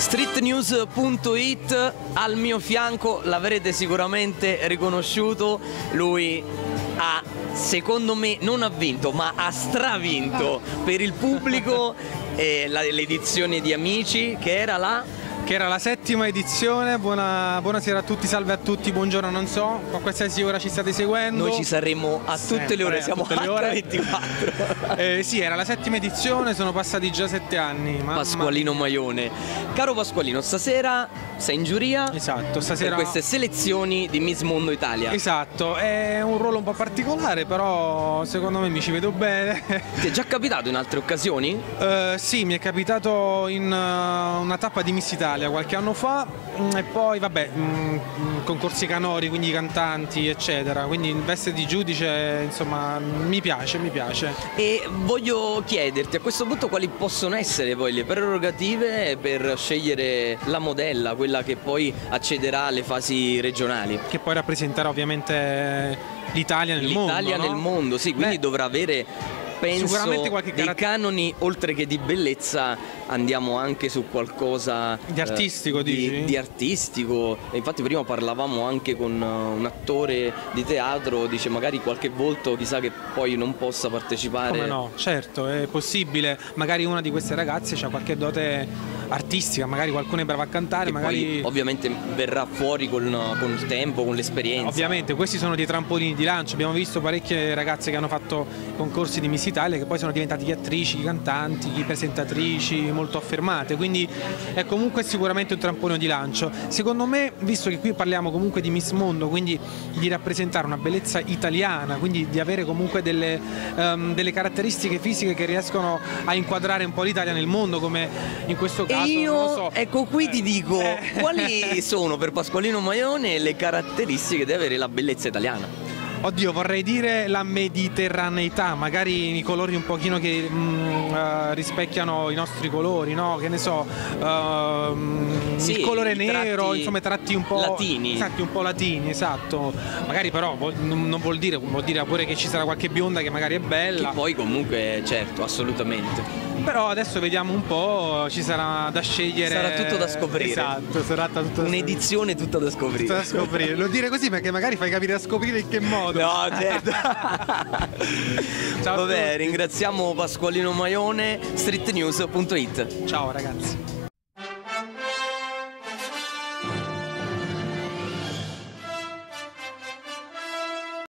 Streetnews.it, al mio fianco l'avrete sicuramente riconosciuto, lui ha, secondo me, non ha vinto ma ha stravinto per il pubblico l'edizione di Amici, che era la 7ª edizione. Buonasera a tutti, salve a tutti, buongiorno, non so a qualsiasi ora ci state seguendo. Noi ci saremo a tutte le ore, siamo H24. Sì, era la 7ª edizione, sono passati già 7 anni. Pasqualino Maione. Caro Pasqualino, stasera sei in giuria. Esatto, stasera per queste selezioni di Miss Mondo Italia. Esatto, è un ruolo un po' particolare, però secondo me mi ci vedo bene. Ti è già capitato in altre occasioni? Sì, mi è capitato in una tappa di Miss Italia qualche anno fa, e poi vabbè, concorsi canori, quindi cantanti eccetera, quindi in veste di giudice, insomma, mi piace. E voglio chiederti a questo punto quali possono essere poi le prerogative per scegliere la modella, quella che poi accederà alle fasi regionali, che poi rappresenterà ovviamente l'Italia nel mondo. L'Italia nel mondo, sì, quindi dovrà avere, penso, sicuramente qualche dei canoni, oltre che di bellezza. Andiamo anche su qualcosa di artistico, di artistico. E infatti prima parlavamo anche con un attore di teatro, dice magari qualche volto chissà che poi non possa partecipare. Come no, certo, è possibile, magari una di queste ragazze ha qualche dote artistica, magari qualcuno è bravo a cantare, che magari poi ovviamente verrà fuori con il tempo, con l'esperienza. Ovviamente questi sono dei trampolini di lancio, abbiamo visto parecchie ragazze che hanno fatto concorsi di Miss Italia che poi sono diventate chi attrici, chi cantanti, chi presentatrici molto affermate, quindi è comunque sicuramente un trampolino di lancio. Secondo me, visto che qui parliamo comunque di Miss Mondo, quindi di rappresentare una bellezza italiana, quindi di avere comunque delle caratteristiche fisiche che riescono a inquadrare un po' l'Italia nel mondo, come in questo caso. E io, non lo so. ecco, qui ti dico quali sono per Pasqualino Maione le caratteristiche di avere la bellezza italiana. Oddio, vorrei dire la mediterraneità, magari i colori un pochino che rispecchiano i nostri colori, no? Che ne so, sì, il colore nero, insomma, tratti un po' latini. Esatto, un po' latini, esatto. Magari però non vuol dire pure che ci sarà qualche bionda che magari è bella. Che poi comunque, certo, assolutamente. Però adesso vediamo un po', ci sarà da scegliere. Sarà tutto da scoprire. Esatto, sarà tutto un'edizione tutta da scoprire. Tutta da scoprire. Lo dire così perché magari fai capire a scoprire in che modo. No, certo. Ciao. Vabbè, ringraziamo Pasqualino Maione, streetnews.it. Ciao ragazzi.